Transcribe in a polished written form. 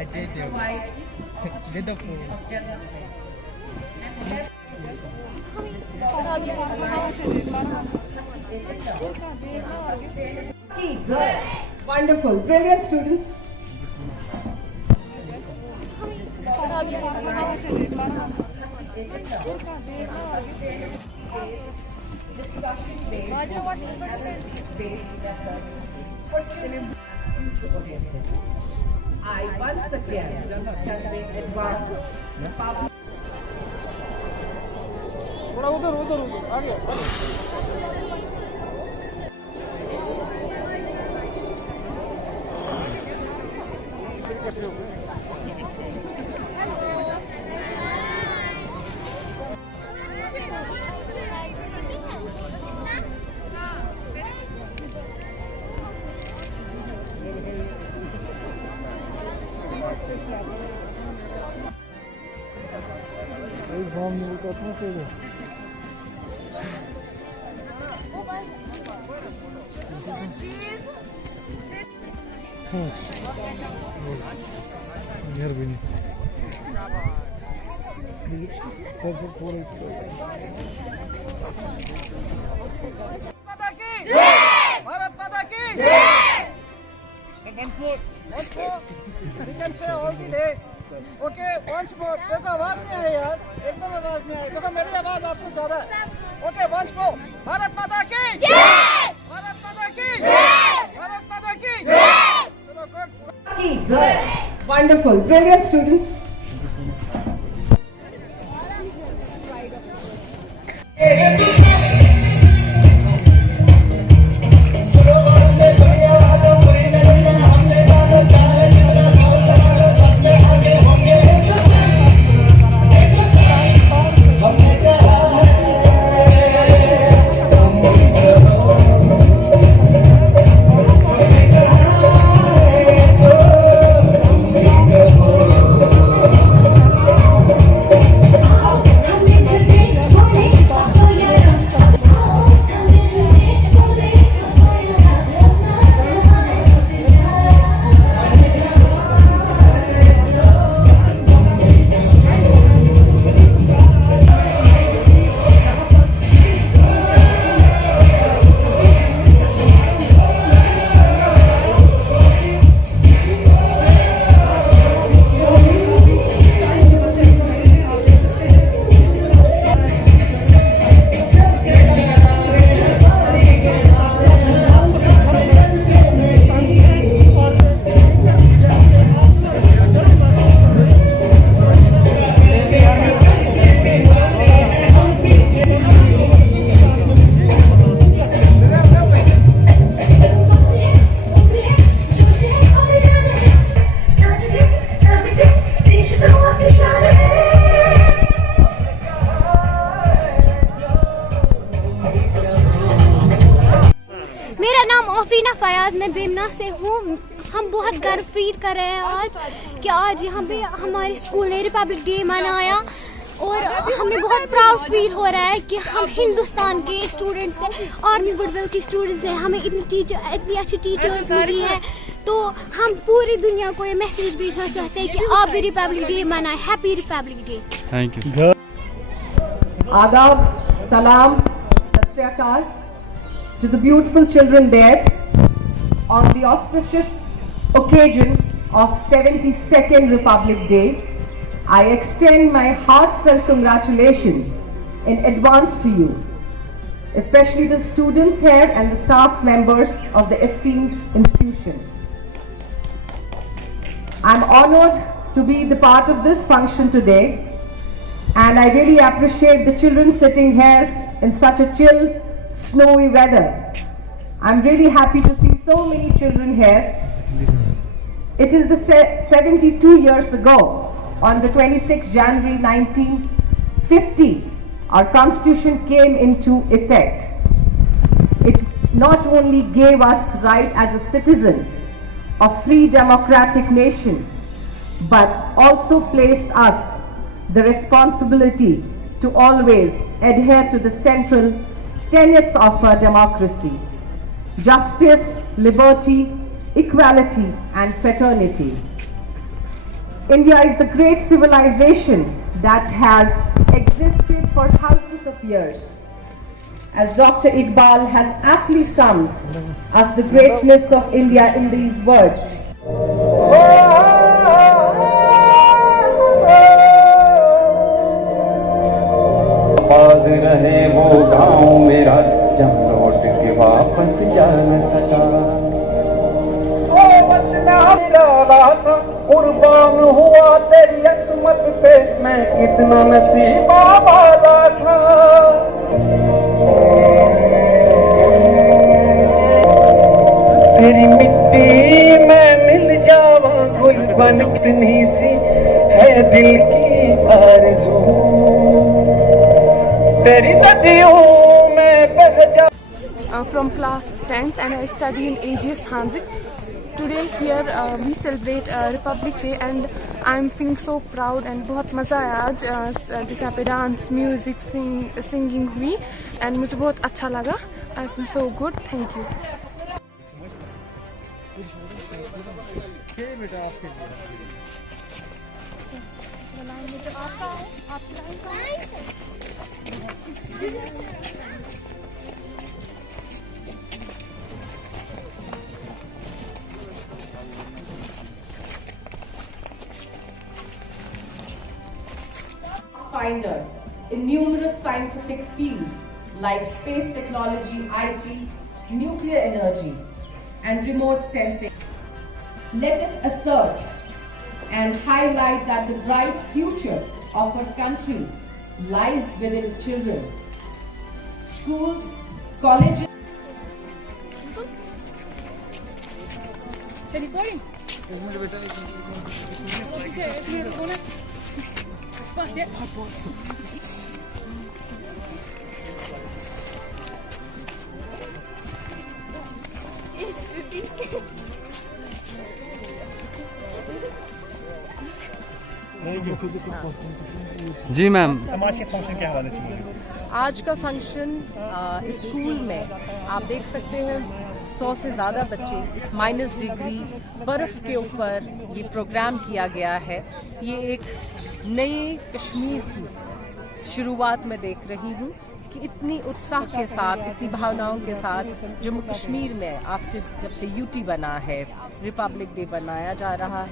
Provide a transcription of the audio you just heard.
Ajay Dev with the pose. Good. Wonderful. Brilliant students. Discussion based for children future-oriented. I once again convey advance public. थोड़ा उधर उधर उधर आ गया सामने वो कितना सही है मेहरबानी सब थोड़े भारत माता की once more we can say all the day okay once more देखो आवाज नहीं आई यार एकदम आवाज नहीं आई देखो मेरी आवाज आपसे ज्यादा है okay once more भारत माता की जय भारत माता की जय भारत माता की जय चलो Good. Wonderful. Brilliant students. मेरा नाम ऑफरीना फयाज, मैं बेमना से हूँ। हम बहुत गर्व फील कर रहे हैं आज कि आज यहाँ पे हमारे स्कूल ने रिपब्लिक डे मनाया और हमें बहुत प्राउड फील हो रहा है कि हम हिंदुस्तान के स्टूडेंट्स हैं, आर्मी गुडविल के स्टूडेंट्स हैं। हमें इतनी अच्छी टीचर्स मिली है, तो हम पूरी दुनिया को ये मैसेज भेजना चाहते हैं कि आप भी रिपब्लिक डे मनाएं। Happy Republic day. Thank you. Adab, salam, sat sri akal to the beautiful children there on the auspicious occasion of 72nd Republic Day. I extend my heartfelt congratulations in advance to you, especially the students here and the staff members of the esteemed institution. I'm honored to be the part of this function today, and I really appreciate the children sitting here in such a chill, snowy weather. I'm really happy to see so many children here. It is the 72 years ago, on the 26th January 1950, our Constitution came into effect. It not only gave us right as a citizen of free democratic nation, but also placed us the responsibility to always adhere to the central tenets of our democracy: justice, liberty, equality, and fraternity. India is the great civilization that has existed for thousands of years. As Dr. Iqbal has aptly summed us the greatness of India in these words: आबाद रहे वो गांव मेरा जहाँ लौट के वापस जा न सका। ओ वतना मेरा रात कुर्बान हुआ तेरी अस्मत पे, मैं कितना नसीबा वाला था। तेरी मिट्टी में मिल जावा कोई बन, कितनी सी है दिल की आरज़ू, तेरी नदियों में बह जा। From class 10th and I study in AGS Hanzik. Today here we celebrate Republic Day and I'm feeling so proud and बहुत मज़ा आया आज जैसे यहाँ पे डांस, म्यूजिक, सिंगिंग हुई and मुझे बहुत अच्छा लगा. I feel so good. Thank you. Finder in numerous scientific fields like space technology, IT, nuclear energy, and remote sensing. Let us assert and highlight that the bright future of our country lies within children. Schools, colleges. Ji ma'am, आज का function school में आप देख सकते हैं 100 से ज़्यादा बच्चे इस माइनस डिग्री बर्फ़ के ऊपर ये प्रोग्राम किया गया है। ये एक नई कश्मीर की शुरुआत में देख रही हूँ कि इतनी उत्साह के साथ, इतनी भावनाओं के साथ जम्मू कश्मीर में आफ्टर जब से यूटी बना है, रिपब्लिक डे मनाया जा रहा है।